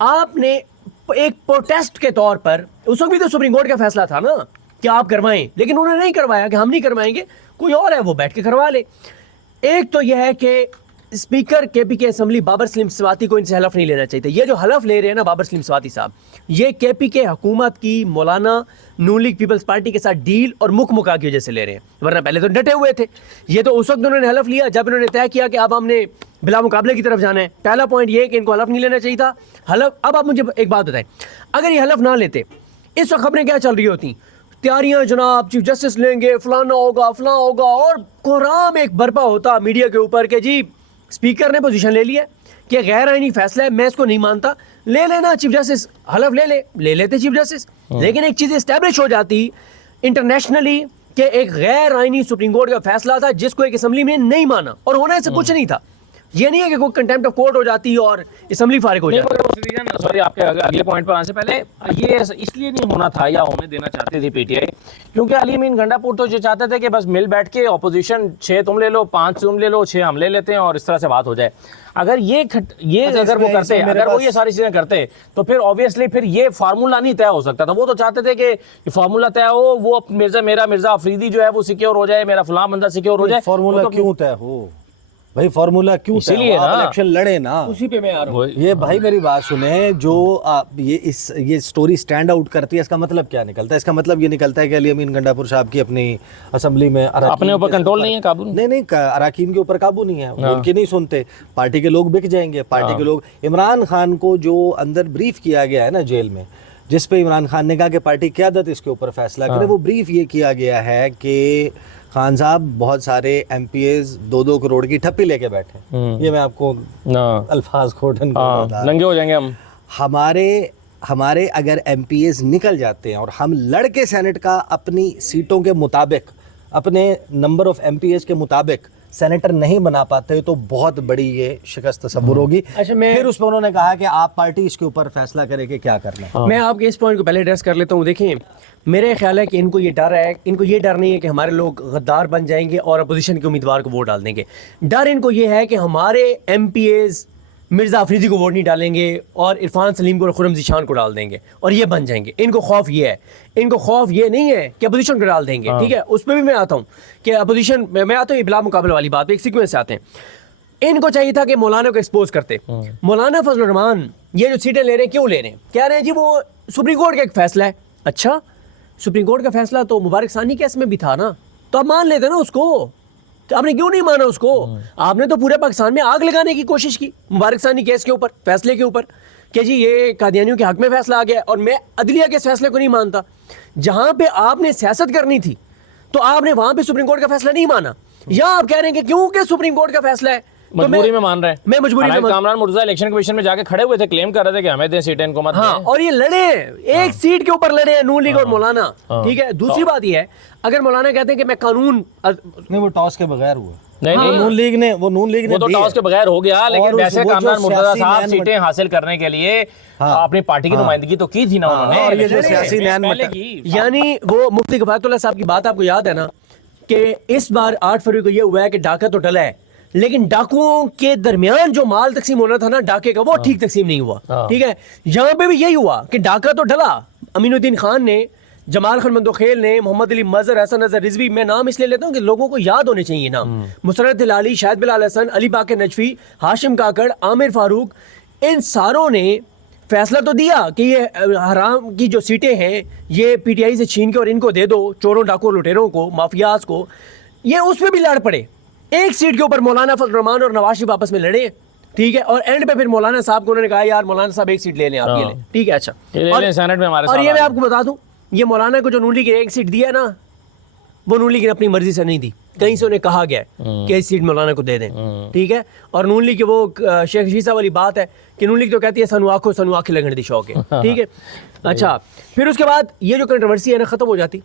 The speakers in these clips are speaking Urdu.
آپ نے ایک پروٹیسٹ کے طور پر, اس وقت بھی تو سپریم کورٹ کا فیصلہ تھا نا کہ آپ کروائیں, لیکن انہوں نے نہیں کروایا کہ ہم نہیں کروائیں گے, کوئی اور ہے وہ بیٹھ کے کروا لے. ایک تو یہ ہے کہ اسپیکر کے پی کے اسمبلی بابر سلیم سواتی کو ان سے حلف نہیں لینا چاہیے تھا. یہ جو حلف لے رہے ہیں نا بابر سلیم سواتی صاحب, یہ کے پی کے حکومت کی مولانا نون لیگ پیپلز پارٹی کے ساتھ ڈیل اور مکا کی وجہ سے لے رہے ہیں, ورنہ پہلے تو ڈٹے ہوئے تھے. یہ تو اس وقت انہوں نے حلف لیا جب انہوں نے طے کیا کہ اب ہم نے بلا مقابلے کی طرف جانا ہے. پہلا پوائنٹ یہ ہے کہ ان کو حلف نہیں لینا چاہیے تھا. حلف, اب آپ مجھے ایک بات بتائیں, اگر یہ حلف نہ لیتے اس وقت خبریں کیا چل رہی ہوتی, تیاریاں جناب چیف جسٹس لیں گے, فلانا ہوگا فلاں ہوگا, اور کوہرام ایک برپا ہوتا میڈیا کے اوپر کہ جی اسپیکر نے پوزیشن لے لی ہے کہ غیر آئینی فیصلہ ہے, میں اس کو نہیں مانتا, لے لینا چیف جسٹس حلف لے لیتے چیف جسٹس. لیکن ایک چیز اسٹیبلش ہو جاتی انٹرنیشنلی کہ ایک غیر آئینی سپریم کورٹ کا فیصلہ تھا جس کو ایک اسمبلی میں نہیں مانا, اور ہونا ایسا کچھ نہیں تھا. یہ نہیں ہے کہ کوئی کنٹیمپٹ آف کورٹ ہو جاتی اور اسمبلی فارغ ہو جاتی. سوری آپ کے اگلے پوائنٹ پر آنے سے پہلے, یہ اس لیے نہیں ہونا تھا یا ہونے دینا چاہتے تھے پی ٹی آئی کیونکہ علی امین گنڈا پور تو یہ چاہتے تھے کہ بس مل بیٹھ کے اپوزیشن 6 تم لے لو, 5 تم لے لو, 6 ہم لے لیتے ہیں اور اس طرح سے بات ہو جائے. اگر اگر وہ کرتے, اگر وہ یہ ساری چیزیں کرتے تو پھر obviously پھر یہ فارمولا نہیں طے ہو سکتا تھا. وہ تو چاہتے تھے کہ فارمولا طے ہو, وہ مرزا آفریدی جو ہے وہ سیکیور ہو جائے, میرا فلاں بندہ سیکیور ہو جائے. فارمولا کیوں طے ہو بھائی, فارمولا کیوں طے ہو, آپ الیکشن لڑے نا, اسی پہ میں آ رہا ہوں. یہ بھائی میری بات سنیں, جو یہ سٹوری سٹینڈ آؤٹ کرتی ہے, اس کا مطلب کیا نکلتا ہے؟ اس کا مطلب یہ نکلتا ہے کہ علی امین گنڈا پور صاحب کی اپنی اسمبلی میں اپنے اوپر کنٹرول نہیں ہے, قابو نہیں, اراکین کے اوپر قابو نہیں ہے, ان کی نہیں سنتے, پارٹی کے لوگ بک جائیں گے. پارٹی کے لوگ, عمران خان کو جو اندر بریف کیا گیا ہے نا جیل میں, جس پہ عمران خان نے کہا کہ پارٹی قیادت اس کے اوپر فیصلہ کرے, وہ بریف یہ کیا گیا ہے کہ خان صاحب بہت سارے ایم پی ایز 2-2 کروڑ کی ٹھپی لے کے بیٹھے. یہ میں آپ کو الفاظ کھوٹن ننگے ہو جائیں گے ہم. ہمارے اگر ایم پی ایز نکل جاتے ہیں اور ہم لڑ کے سینٹ کا اپنی سیٹوں کے مطابق, اپنے number of M P As کے مطابق سینیٹر نہیں بنا پاتے, تو بہت بڑی یہ شکست تصور ہوگی. پھر اس پہ انہوں نے کہا کہ آپ پارٹی اس کے اوپر فیصلہ کرے کہ کیا کرنا ہے. میں آپ کے اس پوائنٹ کو پہلے ایڈریس کر لیتا ہوں. دیکھیں, میرے خیال ہے کہ ان کو یہ ڈر ہے, ان کو یہ ڈر نہیں ہے کہ ہمارے لوگ غدار بن جائیں گے اور اپوزیشن کے امیدوار کو ووٹ ڈال دیں گے. ڈر ان کو یہ ہے کہ ہمارے M P As Mirza Afridi کو ووٹ نہیں ڈالیں گے اور عرفان سلیم کو اور خرم ذیشان کو ڈال دیں گے اور یہ بن جائیں گے. ان کو خوف یہ ہے, ان کو خوف یہ نہیں ہے کہ اپوزیشن کو ڈال دیں گے. ٹھیک ہے, اس پہ بھی میں آتا ہوں کہ اپوزیشن میں آتا ہوں, یہ بلا مقابلہ والی بات پہ ایک سیکوینس سے آتے ہیں. ان کو چاہیے تھا کہ مولانا کو ایکسپوز کرتے. مولانا فضل الرحمان یہ جو سیٹیں لے رہے ہیں, کیوں لے رہے ہیں؟ کہہ رہے ہیں جی وہ سپریم کورٹ کا ایک فیصلہ ہے. اچھا, سپریم کورٹ کا فیصلہ تو مبارک ثانی کیس میں بھی تھا نا, تو آپ مان لیتے نا اس کو. آپ نے کیوں نہیں مانا اس کو؟ آپ نے تو پورے پاکستان میں آگ لگانے کی کوشش کی مبارک ثانی کیس کے اوپر, فیصلے کے اوپر, کہ جی یہ قادیانیوں کے حق میں فیصلہ آ گیا, اور میں عدلیہ کے اس فیصلے کو نہیں مانتا. جہاں پہ آپ نے سیاست کرنی تھی تو آپ نے وہاں پہ سپریم کورٹ کا فیصلہ نہیں مانا, یا آپ کہہ رہے ہیں کہ کیونکہ سپریم کورٹ کا فیصلہ ہے مجبوری میں مان رہے ہیں. میں مجبوری میں کامران مرتضیٰ الیکشن کمیشن میں جا کے کھڑے ہوئے تھے, کلیم کر رہے تھے کہ ہمیں دیں سیٹیں, ان کو مت دیں. ہاں, اور یہ لڑے ایک سیٹ کے اوپر لڑے ہیں نون لیگ اور مولانا. ٹھیک ہے, دوسری بات یہ ہے, اگر مولانا کہتے ہیں کہ میں قانون, نہیں وہ ٹاس کے بغیر ہوا, نہیں نون لیگ نے وہ تو ٹاس کے بغیر ہو گیا, لیکن ویسے کامران مرتضیٰ صاحب سیٹیں حاصل کرنے کے لیے اپنی پارٹی کی نمائندگی تو کی تھی نا انہوں نے. اور یہ جو سیاسی یعنی وہ مفتی کفایت اللہ صاحب کی بات آپ کو یاد ہے نا کہ اس بار 8 فروری کو یہ ہوا ہے کہ ڈاکہ تو ڈلا ہے, لیکن ڈاکوؤں کے درمیان جو مال تقسیم ہونا تھا نا ڈاکے کا, وہ ٹھیک تقسیم نہیں ہوا. ٹھیک ہے, یہاں پہ بھی یہی ہوا کہ ڈاکہ تو ڈلا, امین الدین خان نے, جمال خان مندوخیل نے, محمد علی مظہر, حسن اظہر رضوی, میں نام اس لیے لیتا ہوں کہ لوگوں کو یاد ہونے چاہیے نام, مسرت ہلالی, شاہد بلال حسن, علی باقر نجفی, ہاشم کاکڑ, عامر فاروق, ان ساروں نے فیصلہ تو دیا کہ یہ حرام کی جو سیٹیں ہیں یہ پی ٹی آئی سے چھین کے اور ان کو دے دو, چوروں ڈاکو لٹیروں کو, مافیاز کو. یہ اس میں بھی لڑ پڑے, ایک سیٹ کے اوپر مولانا فضل الرحمان اور نواز شریف آپس میں لڑے. ٹھیک ہے, اور اینڈ پہ پھر مولانا صاحب کو انہوں نے کہا یار مولانا صاحب ایک سیٹ لے لیں, آپ یہ لیں. ٹھیک ہے, اچھا, اور یہ میں آپ کو بتا دوں, یہ مولانا کو جو نون لیگ نے ایک سیٹ دیا ہے نا, وہ نون لیگ نے اپنی مرضی سے نہیں دی, کہیں سے انہیں کہا گیا ہے کہ اس سیٹ مولانا کو دے دیں. ٹھیک ہے, اور نون لیگ کی وہ شیخ رشید صاحب والی بات ہے کہ نون لیگ تو کہتی ہے سنو آنکھیں لگنے دی شوق ہے. ٹھیک ہے, اچھا, پھر اس کے بعد یہ جو کنٹروورسی ہے نا ختم ہو جاتی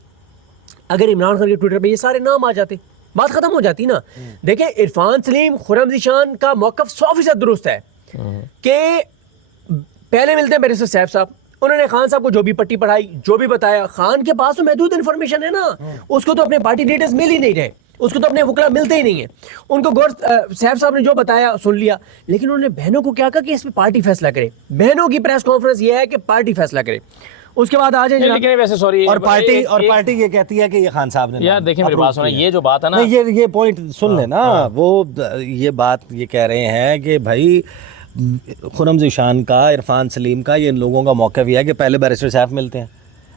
اگر عمران خان کے ٹویٹر پہ یہ سارے نام آ جاتے, بات ختم ہو جاتی نا. دیکھیں, عرفان سلیم, خرم ذیشان کا موقف 100% درست ہے کہ پہلے ملتے ہیں بیرسٹر سیف صاحب, انہوں نے خان صاحب کو جو بھی پٹی پڑھائی, جو بھی بتایا, خان کے پاس تو محدود انفارمیشن ہے نا, اس کو تو اپنے پارٹی لیڈرز مل ہی نہیں رہے, اس کو تو اپنے وکلا ملتے ہی نہیں ہیں. ان کو گور سیف صاحب نے جو بتایا سن لیا, لیکن انہوں نے بہنوں کو کیا کہا کہ اس پہ پارٹی فیصلہ کرے. بہنوں کی پریس کانفرنس یہ ہے کہ پارٹی فیصلہ کرے. اس کے بعد آ جائیں جناب. لیکن ویسے سوری, اور پارٹی یہ کہتی ہے کہ یہ خان صاحب نے یار دیکھیں میری بات سنیں, یہ جو بات ہے نا, یہ پوائنٹ سن لیں نا, وہ یہ بات یہ کہہ رہے ہیں کہ بھائی خرم ذیشان کا, عرفان سلیم کا, یہ ان لوگوں کا موقف یہ ہے کہ پہلے بیرسٹر سیف ملتے ہیں,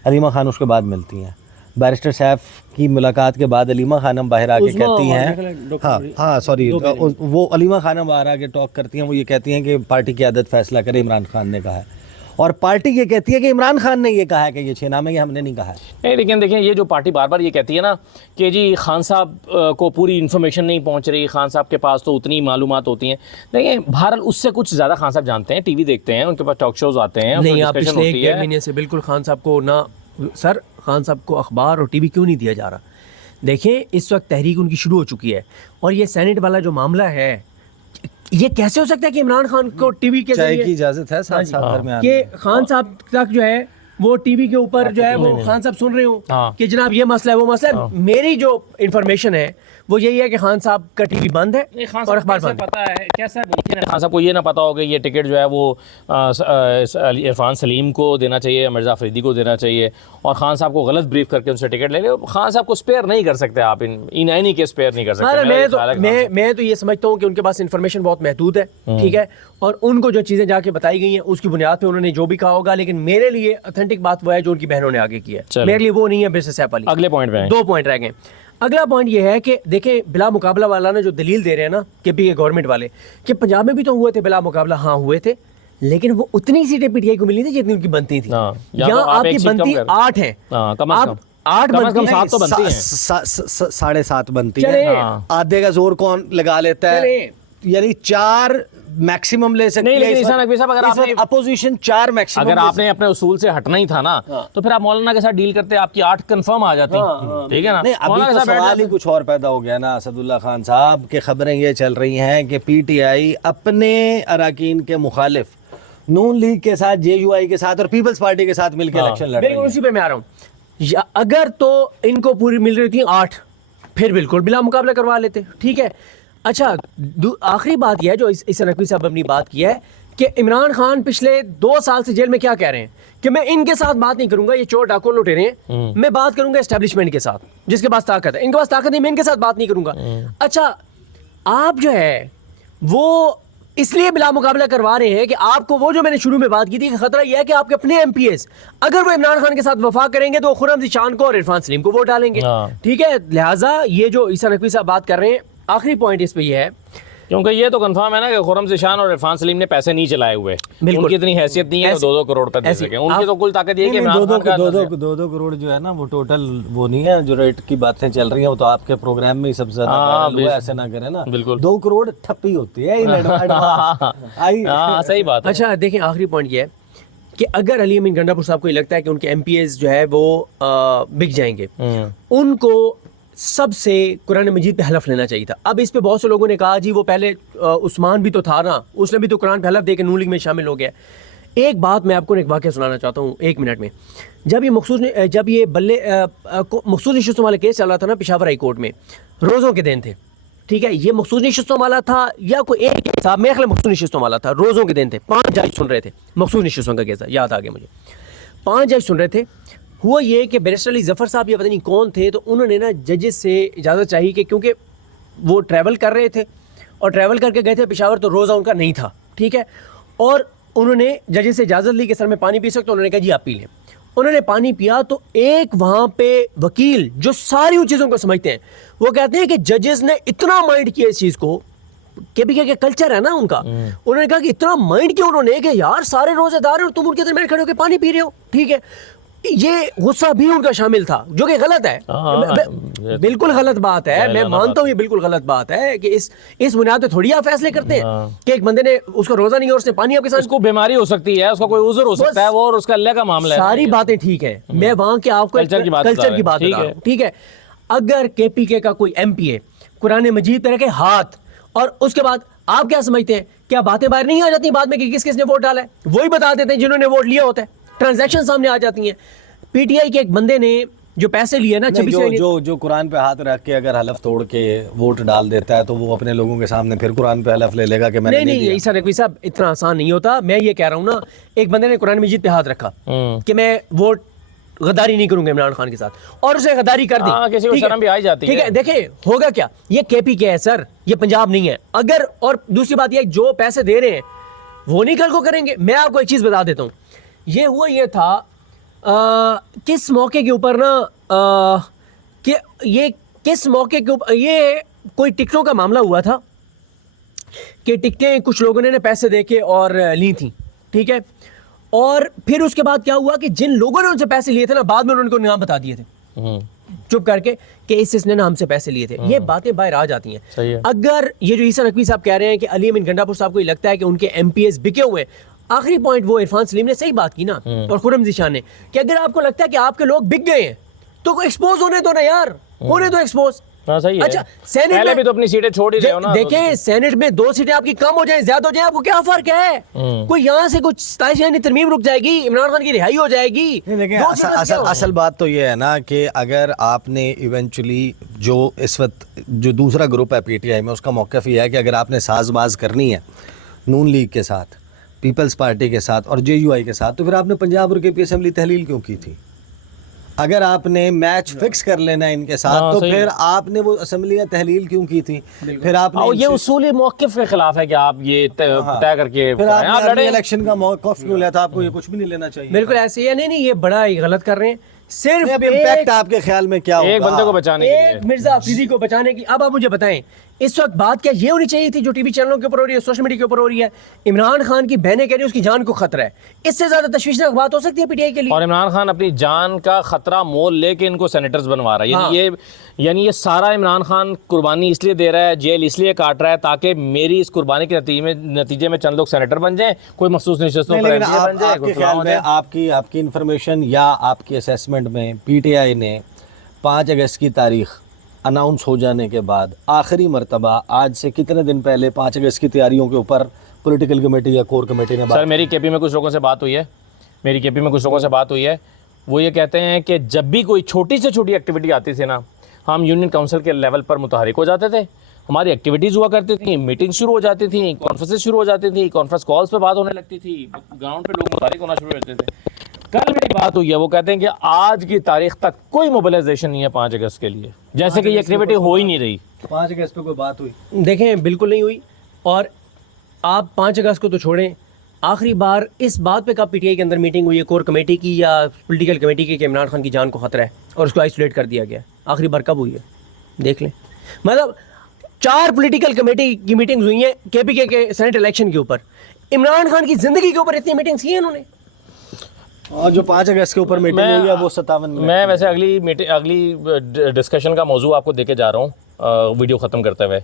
علیمہ خان اس کے بعد ملتی ہیں. بیرسٹر سیف کی ملاقات کے بعد علیمہ خانم باہر آ کے کہتی ہیں, ہاں سوری, وہ علیمہ خانم باہر آ کے ٹاک کرتی ہیں, وہ یہ کہتی ہیں کہ پارٹی قیادت فیصلہ کرے, عمران خان نے کہا ہے. اور پارٹی یہ کہتی ہے کہ عمران خان نے یہ کہا ہے کہ یہ 6 نامے, یہ ہم نے نہیں کہا ہے. نہیں لیکن دیکھیں یہ جو پارٹی بار بار یہ کہتی ہے نا کہ جی خان صاحب کو پوری انفارمیشن نہیں پہنچ رہی, خان صاحب کے پاس تو اتنی معلومات ہوتی ہیں. دیکھیں بہرحال اس سے کچھ زیادہ خان صاحب جانتے ہیں, ٹی وی دیکھتے ہیں, ان کے پاس ٹاک شوز آتے ہیں, نہیں, آپ پچھلے 1.5 مہینے سے بالکل خان صاحب کو نہ, سر خان صاحب کو اخبار اور ٹی وی کیوں نہیں دیا جا رہا؟ دیکھیں اس وقت تحریک ان کی شروع ہو چکی ہے, اور یہ سینٹ والا جو معاملہ ہے, یہ کیسے ہو سکتا ہے کہ عمران خان کو ٹی وی کے چائے کی اجازت ہے ساتھ درمیان کہ خان صاحب تک جو ہے وہ ٹی وی کے اوپر جو ہے وہ خان صاحب سن رہے ہوں کہ جناب یہ مسئلہ ہے, وہ مسئلہ ہے. میری جو انفارمیشن ہے وہ یہی ہے کہ خان صاحب کا ٹی وی بند ہے اور اخبار بند ہے. پتا ہے کیسا ممکن ہے خان صاحب کو یہ نہ پتا ہوگا یہ ٹکٹ جو ہے وہ عرفان سلیم کو دینا چاہیے, مرزا فریدی کو دینا چاہیے, اور خان صاحب کو غلط بریف کر کے ان سے ٹکٹ لے لے. خان صاحب کو اسپیئر نہیں کر سکتے آپ, ان اینی کے اسپیئر نہیں کر سکتے. میں تو یہ سمجھتا ہوں کہ ان کے پاس انفارمیشن بہت محدود ہے, ٹھیک ہے, اور ان کو جو چیزیں جا کے بتائی گئی ہیں اس کی بنیاد پہ انہوں نے جو بھی کہا ہوگا. لیکن میرے لیے اتھینٹک بات وہ ہے جو ان کی بہنوں نے آگے کی ہے, میرے لیے وہ نہیں ہے بیرسٹر سیف علی. اگلے پوائنٹ پہ 2 پوائنٹ رہ گئے. اگلا پوائنٹ یہ ہے کہ دیکھیں بلا مقابلہ والا نے جو دلیل دے رہے ہیں نا کہ پی کے گورنمنٹ والے, کہ پنجاب میں بھی تو ہوئے تھے بلا مقابلہ, ہاں ہوئے تھے, لیکن وہ اتنی سیٹیں پی ٹی آئی کو ملی تھی جتنی ان کی بنتی تھی. یہاں آپ کی بنتی 8 ہیں, آپ 8 بنتی ہیں, 7 تو بنتی ہیں, 7.5 بنتی ہیں. آدھے کا زور کون لگا لیتا ہے, یعنی 4 میکسیمم لے سکتے ہیں. لیکن عیسیٰ نقوی صاحب اگر آپ نے اپوزیشن 4 میکسیمم, اگر آپ نے اپنے اصول سے ہٹنا ہی تھا نا تو پھر آپ مولانا کے ساتھ ڈیل کرتے, آپ کی 8 کنفرم آ جاتی, ٹھیک ہے نا. نہیں ابھی تو سوال ہی کچھ اور پیدا ہو گیا نا اسد اللہ خان صاحب, کہ خبریں یہ چل رہی ہیں کہ پی ٹی آئی اپنے اراکین کے مخالف نون لیگ کے ساتھ, جے یو آئی کے ساتھ اور پیپلز پارٹی کے ساتھ مل کے الیکشن لڑ رہی ہے. اسی پہ میں آ رہا ہوں. اگر تو ان کو پوری مل رہی تھی 8, پھر بالکل بلا مقابلہ کروا لیتے, ٹھیک ہے. اچھا آخری بات یہ ہے جو اس نقوی صاحب اپنی بات کی ہے کہ عمران خان پچھلے 2 سال سے جیل میں کیا کہہ رہے ہیں کہ میں ان کے ساتھ بات نہیں کروں گا, یہ چور ڈاکو لٹیرے ہیں, میں بات کروں گا اسٹیبلشمنٹ کے ساتھ جس کے پاس طاقت ہے. ان کے پاس طاقت نہیں, میں ان کے ساتھ بات نہیں کروں گا. اچھا آپ جو ہے وہ اس لیے بلا مقابلہ کروا رہے ہیں کہ آپ کو وہ جو میں نے شروع میں بات کی تھی کہ خطرہ یہ ہے کہ آپ کے اپنے ایم پی ایس اگر وہ عمران خان کے ساتھ وفاق کریں گے تو خرم ذیشان کو اور عرفان سلیم کو ووٹ ڈالیں گے, ٹھیک ہے. لہٰذا یہ جو عیسیٰ نقوی صاحب بات کر رہے ہیں, آخری پوائنٹ اس پہ یہ ہے کیونکہ یہ تو کنفرم ہے نا کہ خرم ذیشان اور عرفان سلیم نے پیسے نہیں چلائے ہوئے, ان کی اتنی حیثیت نہیں ہے 2-2 کروڑ پہ دے سکیں. ان کی تو کل طاقت یہ ہے کہ 2 کروڑ جو ہے نا وہ ٹوٹل وہ نہیں ہے جو ریٹ کی باتیں چل رہی ہیں, وہ تو آپ کے پروگرام میں ہی سب سے زیادہ وائرل ہوا, ایسے نہ کریں نا. 2 کروڑ ٹھپی ہوتی ہے, صحیح بات ہے. اچھا دیکھیں آخری پوائنٹ یہ ہے کہ اگر علی امین گنڈا پور صاحب کو یہ لگتا ہے کہ ان کے ایم پی ایس جو ہے وہ بک جائیں گے, ان کو سب سے قرآن مجید پہ حلف لینا چاہیے تھا. اب اس پہ بہت سے لوگوں نے کہا جی وہ پہلے عثمان بھی تو تھا نا, اس نے بھی تو قرآن پہ حلف دے کے نون لیگ میں شامل ہو گیا. ایک بات میں آپ کو ایک واقعہ سنانا چاہتا ہوں 1 منٹ میں. جب یہ مخصوص نشستوں والا کیس چل رہا تھا نا پشاور ہائی کورٹ میں, روزوں کے دن تھے, ٹھیک ہے. یہ مخصوص نشستوں والا تھا یا کوئی ایک صاحب, میرے خیال مخصوص نشستوں والا تھا, روزوں کے دن تھے, 5 جج سن رہے تھے, مخصوص نشستوں کا کیس یاد آ گیا مجھے, 5 جج سن رہے تھے. ہوا یہ کہ بیرسٹر علی ظفر صاحب یہ پتہ نہیں کون تھے, تو انہوں نے نا ججز سے اجازت چاہی کہ کیونکہ وہ ٹریول کر رہے تھے اور ٹریول کر کے گئے تھے پشاور, تو روزہ ان کا نہیں تھا, ٹھیک ہے. اور انہوں نے ججز سے اجازت لی کہ سر میں پانی پی سکتا ہوں, انہوں نے کہا جی آپ پی لیں. انہوں نے پانی پیا تو ایک وہاں پہ وکیل جو ساری ان چیزوں کو سمجھتے ہیں وہ کہتے ہیں کہ ججز نے اتنا مائنڈ کیا اس چیز کو کہ بھی کہ کلچر ہے نا ان کا, انہوں نے کہا کہ اتنا مائنڈ کیا انہوں نے کہ یار سارے روزے دار ہیں اور تم ان کے درمیان کھڑے ہو کے پانی پی رہے ہو, ٹھیک ہے. یہ غصہ بھی ان کا شامل تھا جو کہ غلط ہے, بالکل غلط بات ہے, میں مانتا ہوں یہ بالکل غلط بات ہے کہ اس بنیاد پہ تھوڑی آپ فیصلے کرتے ہیں کہ ایک بندے نے اس کا روزہ نہیں اور اس نے پانی آپ کے ساتھ, اس کو بیماری ہو سکتی ہے, اس کا کوئی عذر ہو سکتا ہے, وہ اور اس کا اللہ کا معاملہ ہے. ساری باتیں ٹھیک ہیں, میں وہاں کے آپ کو کلچر کی بات بتا رہا ہوں, ٹھیک ہے. اگر کے پی کے کا کوئی ایم پی اے قرآن مجید پہ رکھے ہاتھ اور اس کے بعد آپ کیا سمجھتے ہیں, کیا باتیں باہر نہیں آ جاتی بعد میں کہ کس کس نے ووٹ ڈالا ہے؟ وہی بتا دیتے ہیں جنہوں نے ووٹ لیا ہوتا ہے, ٹرانزیکشن سامنے آ جاتی ہیں. پی ٹی آئی کے ایک بندے نے جو پیسے لیے نا نہیں، 26 جو قرآن پہ ہاتھ رکھ کے اگر حلف توڑ کے ووٹ ڈال دیتا ہے تو وہ اپنے لوگوں کے سامنے پھر قرآن پہ حلف لے لے گا کہ میں نے نہیں نہیں دیا۔ عیسیٰ نقوی صاحب اتنا آسان نہیں ہوتا. میں یہ کہہ رہا ہوں نا، ایک بندے نے قرآن مجید پہ ہاتھ رکھا کہ میں ووٹ غداری نہیں کروں گا عمران خان کے ساتھ، اور اسے غداری کر دی. ہاں، کسی کو ٹھیک ہے؟ شرم بھی آ جاتی ہے. ٹھیک ہے، دیکھیں ہوگا کیا، یہ کے پی کے ہے سر، یہ پنجاب نہیں ہے. اگر اور دوسری بات یہ ہے جو پیسے دے رہے ہیں وہ نہیں کل کو کریں گے. میں آپ کو ایک چیز بتا دیتا ہوں، یہ ہوا یہ تھا کس موقع کے اوپر نا کہ یہ کس موقع کے اوپر یہ کوئی ٹکٹوں کا معاملہ ہوا تھا کہ ٹکٹیں کچھ لوگوں نے پیسے دے کے اور لی تھیں. ٹھیک ہے، اور پھر اس کے بعد کیا ہوا کہ جن لوگوں نے ان سے پیسے لیے تھے نا، بعد میں انہوں نے نام بتا دیے تھے چپ کر کے کہ اس نے نا ہم سے پیسے لیے تھے. یہ باتیں باہر آ جاتی ہیں. صحیح ہے. اگر یہ جو عیسیٰ نقوی صاحب کہہ رہے ہیں کہ علی امین گنڈا پور صاحب کو یہ لگتا ہے کہ ان کے ایم پی ایس بکے ہوئے ہیں، آخری پوائنٹ وہ عرفان سلیم نے صحیح بات کی نا، اور خرم ذیشان نے، کہ اگر آپ کو لگتا ہے کہ آپ کے لوگ بک گئے ہیں تو ایکسپوز ہونے دو نا یار، ہونے دو ایکسپوز. ہاں صحیح ہے. اچھا سینٹ پہلے میں بھی تو اپنی سیٹیں چھوڑ ہی رہے ہو نا. دیکھیں سینٹ میں 2 سیٹیں آپ کی کم ہو جائیں زیادہ ہو جائیں، آپ کو کیا فرق ہے؟ کوئی یہاں سے کچھ 27 یعنی ترمیم رک جائے گی، عمران خان کی رہائی ہو جائے گی. دیکھیں 2 سیٹوں سے کیا ہوگا؟ اصل بات تو یہ ہے نا کہ اگر آپ نے ایونچولی جو اس وقت جو دوسرا گروپ ہے پی ٹی آئی میں، اس کا موقف یہ ہے کہ اگر آپ نے ساز باز کرنی ہے نون لیگ کے ساتھ، پیپلز پارٹی کے ساتھ اور جے یو آئی کے ساتھ، تو پھر آپ نے پنجاب اور کے پی اسمبلی تحلیل کیوں کی تھی؟ اگر آپ نے میچ فکس کر لینا ان کے ساتھ تو پھر آپ نے وہ اسمبلیاں تحلیل کیوں کی تھی؟ پھر آپ نے یہ اصولی موقف کے خلاف ہے کہ آپ یہ طے کر کے پھر آپ آپ نے لڑیں. الیکشن کا موقف کیوں لیا تھا؟ آپ کو یہ کچھ بھی نہیں لینا چاہیے. بالکل ایسے ہی ہے. نہیں یہ بڑا ہی غلط کر رہے ہیں. صرف امپیکٹ آپ کے خیال میں کیا ہوگا؟ ایک بندے کو بچانے کے لیے. ایک مرزا افریدی کو بچانے کی. اب آپ مجھے بتائیں اس وقت بات کیا یہ ہونی چاہیے تھی جو ٹی وی چینلوں کے اوپر ہو رہی ہے، سوشل میڈیا کے اوپر ہو رہی ہے؟ عمران خان کی بہنیں کہہ رہی ہیں اس کی جان کو خطرہ ہے. اس سے زیادہ تشویشناک بات ہو سکتی ہے پی ٹی آئی کے لیے؟ اور عمران خان اپنی جان کا خطرہ مول لے کے ان کو سینیٹرز بنوا رہا ہے. یعنی یہ سارا عمران خان قربانی اس لیے دے رہا ہے، جیل اس لیے کاٹ رہا ہے تاکہ میری اس قربانی کے نتیجے میں چند لوگ سینیٹر بن جائیں، کوئی مخصوص نشستوں پر لیکن MP بن جائے. آپ کے خیال میں آپ کی انفارمیشن یا آپ کی اسیسمنٹ میں پی ٹی آئی نے 5 اگست کی تاریخ اناؤنس ہو جانے کے بعد آخری مرتبہ آج سے کتنے دن پہلے 5 اگست کی تیاریوں کے اوپر پولیٹیکل کمیٹی یا کور کمیٹی نے سر میری کے پی میں کچھ لوگوں سے بات ہوئی ہے، وہ یہ کہتے ہیں کہ جب بھی کوئی چھوٹی سے چھوٹی ایکٹیویٹی آتی تھی نا، ہم یونین کونسل کے لیول پر متحرک ہو جاتے تھے، ہماری ایکٹیویٹیز ہوا کرتی تھیں، میٹنگ شروع ہو جاتی تھیں، کانفرنسز شروع ہو جاتی تھیں، کانفرنس کالز پہ بات ہونے لگتی تھی، گراؤنڈ پہ لوگ متحرک ہونا شروع ہوتے تھے. کل میری بات ہوئی ہے، وہ کہتے ہیں کہ آج کی تاریخ تک کوئی موبلائزیشن نہیں ہے 5 اگست کے لیے، جیسے کہ یہ ایکٹیویٹی ہو ہی نہیں رہی. 5 اگست پہ کوئی بات ہوئی؟ دیکھیں بالکل نہیں ہوئی. اور آپ 5 اگست کو تو چھوڑیں، آخری بار اس بات پہ کب پی ٹی آئی کے اندر میٹنگ ہوئی ہے کور کمیٹی کی یا پولیٹیکل کمیٹی کی کہ عمران خان کی جان کو خطرہ ہے اور اس کو آئسولیٹ کر دیا گیا؟ آخری بار کب ہوئی ہے؟ دیکھ لیں. مطلب 4 پولیٹیکل کمیٹی کی میٹنگز ہوئی ہیں کے پی کے سینٹ الیکشن کے اوپر. عمران خان کی زندگی کے اوپر اتنی میٹنگز کی ہیں انہوں نے. اور جو 5 اگست کے اوپر میٹنگ ہوئی ہے وہ 57 میں. میں ویسے اگلی ڈسکشن کا موضوع آپ کو دے کے جا رہا ہوں ویڈیو ختم کرتے ہوئے،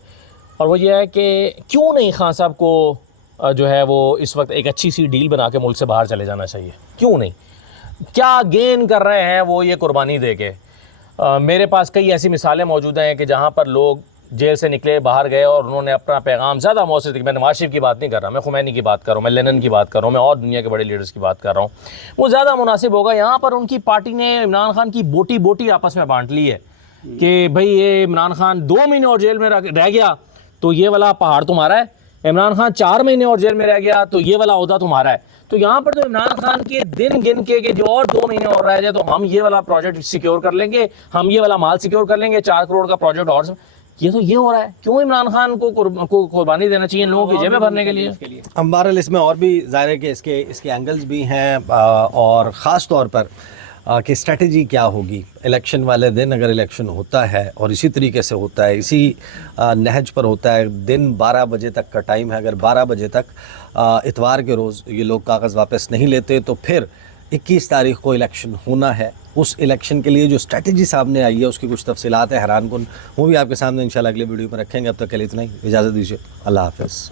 اور وہ یہ ہے کہ کیوں نہیں خان صاحب کو جو ہے وہ اس وقت ایک اچھی سی ڈیل بنا کے ملک سے باہر چلے جانا چاہیے؟ کیوں نہیں؟ کیا گین کر رہے ہیں وہ یہ قربانی دے کے؟ میرے پاس کئی ایسی مثالیں موجود ہیں کہ جہاں پر لوگ جیل سے نکلے باہر گئے اور انہوں نے اپنا پیغام زیادہ مؤثر میں نواز شریف کی بات نہیں کر رہا، میں خمینی کی بات کر رہا ہوں، میں لینن کی بات کر رہا ہوں، میں اور دنیا کے بڑے لیڈرز کی بات کر رہا ہوں، وہ زیادہ مناسب ہوگا. یہاں پر ان کی پارٹی نے عمران خان کی بوٹی آپس میں بانٹ لی ہے کہ بھئی یہ عمران خان 2 مہینے اور جیل میں رہ گیا تو یہ والا پہاڑ تمہارا ہے، عمران خان 4 مہینے اور جیل میں رہ گیا تو یہ والا عہدہ تمہارا ہے. تو یہاں پر تو عمران خان کے دن گن کے کہ جو اور 2 مہینے اور رہ جائے تو ہم یہ والا پروجیکٹ سیکیور کر لیں گے، ہم یہ والا مال سیکیور کر لیں گے، 4 کروڑ کا پروجیکٹ. اور یہ تو یہ ہو رہا ہے. کیوں عمران خان کو قربانی دینا چاہیے لوگوں کی جیبیں بھرنے کے لیے؟ بہرحال اس میں اور بھی ظاہر ہے کہ اس کے اینگلز بھی ہیں، اور خاص طور پر کہ اسٹریٹجی کیا ہوگی الیکشن والے دن. اگر الیکشن ہوتا ہے اور اسی طریقے سے ہوتا ہے، اسی نہج پر ہوتا ہے، دن 12 بجے تک کا ٹائم ہے، اگر 12 بجے تک اتوار کے روز یہ لوگ کاغذ واپس نہیں لیتے تو پھر 21 تاریخ کو الیکشن ہونا ہے. اس الیکشن کے لیے جو اسٹریٹجی سامنے آئی ہے اس کی کچھ تفصیلات ہیں حیران کن، وہ بھی آپ کے سامنے انشاءاللہ اگلے ویڈیو میں رکھیں گے. اب تک کے لیے اتنا ہی، اجازت دیجیے، اللہ حافظ.